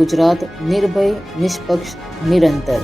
ગુજરાત નિર્ભય નિષ્પક્ષ નિરંતર।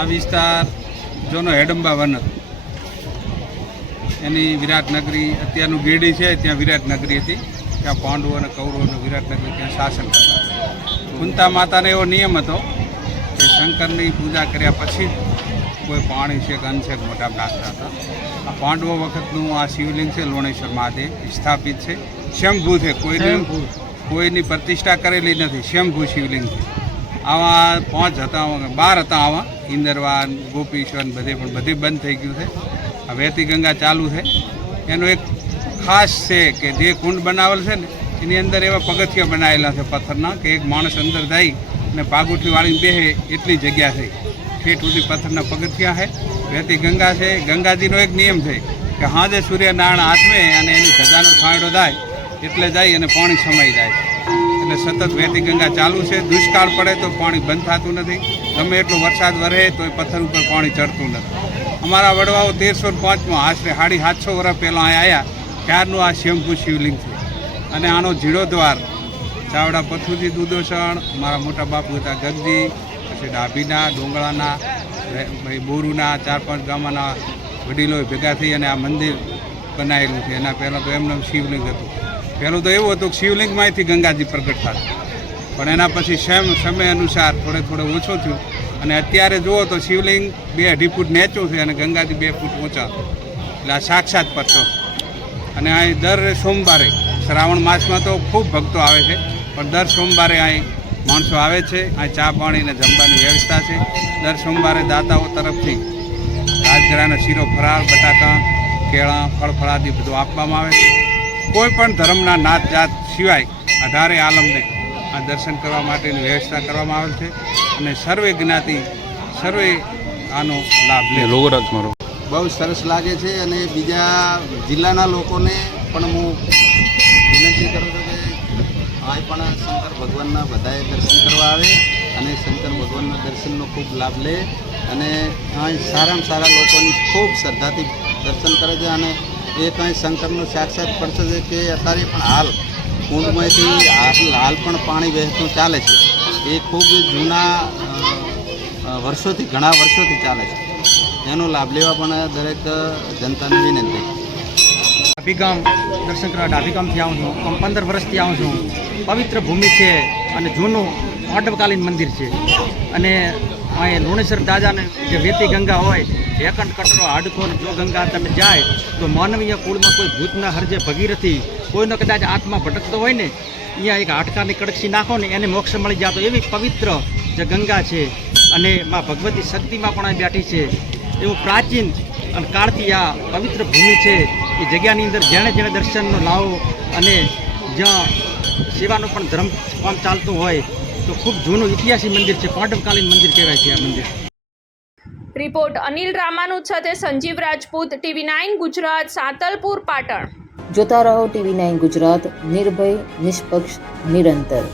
આ વિસ્તાર જોનો હેડંબા વન એની વિરાટનગરી અત્યારનું ગીરડી છે ત્યાં વિરાટનગરી હતી, ત્યાં પાંડવો અને કૌરવોનું વિરાટનગરી ત્યાં શાસન કરતા। કુંતા માતાને એવો નિયમ હતો કે શંકરની પૂજા કર્યા પછી કોઈ પાણી છે કે અન્ન છે કે મોઢામાં નાખતા હતા। આ પાંડવો વખતનું આ શિવલિંગ છે લોણેશ્વર મહાદેવ સ્થાપિત છે, સ્વયંભૂ છે, કોઈની પ્રતિષ્ઠા કરેલી નથી, સ્વયંભૂ શિવલિંગ છે। આવા 5 હતા, 12 હતા આવા, ઇન્દરવાન ગોપીશ્વર બધે પણ બધી બંધ થઈ ગયું છે। આ વહેતી ગંગા ચાલુ છે। એનો એક ખાસ છે કે જે કુંડ બનાવેલ છે ને એની અંદર એવા પગથિયા બનાવેલા છે પથ્થરના કે એક માણસ અંદર જઈ અને પાગુઠી વાળીને બેસે એટલી જગ્યા છે, ઠેઠ સુધી પથ્થરના પગથિયા છે। વહેતી ગંગા છે। ગંગાજીનો એક નિયમ છે કે હાજે સૂર્યનારાયણ આથમે અને એની ધજાનો છાંયડો થાય એટલે જાય અને પાણી સમાઈ જાય છે, એટલે સતત વહેતી ગંગા ચાલુ છે। દુષ્કાળ પડે તો પાણી બંધ થતું નથી, ગમે એટલો વરસાદ વરસે તો એ પથ્થર ઉપર પાણી ચડતું નથી। અમારા વડવાઓ 1305માં આશરે 750 વર્ષ પહેલાં અહીંયા આવ્યા ત્યારનું આ સ્વયંભૂ શિવલિંગ છે। અને આનો જીર્ણોદ્વાર ચાવડા પથુજી દુદોષણ, મારા મોટા બાપુ હતા ગગજી, પછી ડાભીના, ડોંગળાના, બોરુના 4-5 ગામના વડીલોએ ભેગા થઈ અને આ મંદિર બનાવેલું છે। એના પહેલાં તો એમનું શિવલિંગ હતું। પહેલું તો એવું હતું કે શિવલિંગમાંથી ગંગાજી પ્રગટ થતા, પણ એના પછી સમય અનુસાર થોડે ઓછું થયું અને અત્યારે જુઓ તો શિવલિંગ 2-2.5 ફૂટ નીચું છે અને ગંગાજી 2 ફૂટ ઊંચા, એટલે આ સાક્ષાત પત્તો। અને અહીં દર સોમવારે શ્રાવણ માસમાં તો ખૂબ ભક્તો આવે છે, પણ દર સોમવારે અહીં માણસો આવે છે। અહીં ચા પાણી અને જમવાની વ્યવસ્થા છે। દર સોમવારે દાતાઓ તરફથી રાજગરાનો શીરો, ફરાળ, બટાકા, કેળા, ફળફળાદી બધું આપવામાં આવે છે। કોઈ પણ ધર્મના નાત જાત સિવાય 18 આલમને આ દર્શન કરવા માટેની વ્યવસ્થા કરવામાં આવેલ છે અને સર્વે જ્ઞાતિ સર્વે આનો લાભ લે। બહુ સરસ લાગે છે અને બીજા જિલ્લાના લોકોને પણ હું વિનંતી કરું છું કે આ પણ શંકર ભગવાનના બધાએ દર્શન કરવા આવે અને શંકર ભગવાનના દર્શનનો ખૂબ લાભ લે અને અહીં સારામાં સારા લોકોની ખૂબ શ્રદ્ધાથી દર્શન કરે છે। અને એ કાંઈ શંકરનો સાક્ષાત પડશે છે કે અત્યારે પણ હાલ કુંડમાંથી હાલ પણ પાણી વહેતું ચાલે છે। એ ખૂબ જૂના વર્ષોથી, ઘણા વર્ષોથી ચાલે છે, એનો લાભ લેવા પણ દરેક જનતાને વિનંતી। ડાભીગામ દર્શન કરવા ડાભીગામથી આવું છું, 15 વર્ષથી આવું છું। પવિત્ર ભૂમિ છે અને જૂનું પાંડવકાલીન મંદિર છે અને અહીં લુણેશ્વર દાદાને જે વહેતી ગંગા હોય, એકંઠ કટરો હાડકો જો ગંગા તમે જાય તો માનવીય કુળમાં કોઈ ભૂતના હરજે ભગીરથી કોઈનો કદાચ આત્મા ભટકતો હોય ને, અહીંયા એક હાડકાની કડકસી નાખો ને એને મોક્ષ મળી જતો એવી પવિત્ર જે ગંગા છે। અને માં ભગવતી શક્તિમાં પણ અહીં બેઠી છે। એવું પ્રાચીન અને કાળથી આ પવિત્ર ભૂમિ છે। એ જગ્યાની અંદર જેણે દર્શનનો લાવો અને જ્યાં સેવાનો પણ ધર્મ કામ ચાલતું હોય તો ખૂબ જૂનું ઇતિહાસી મંદિર છે, પાંડવકાલીન મંદિર કહેવાય છે આ મંદિર। રિપોર્ટ અનિલ રામાનુજ સાથે સંજીવ રાજપૂત, TV9 ગુજરાત, સાંતલપુર, પાટણ। જોતા રહો TV9 ગુજરાત નિર્ભય નિષ્પક્ષ નિરંતર।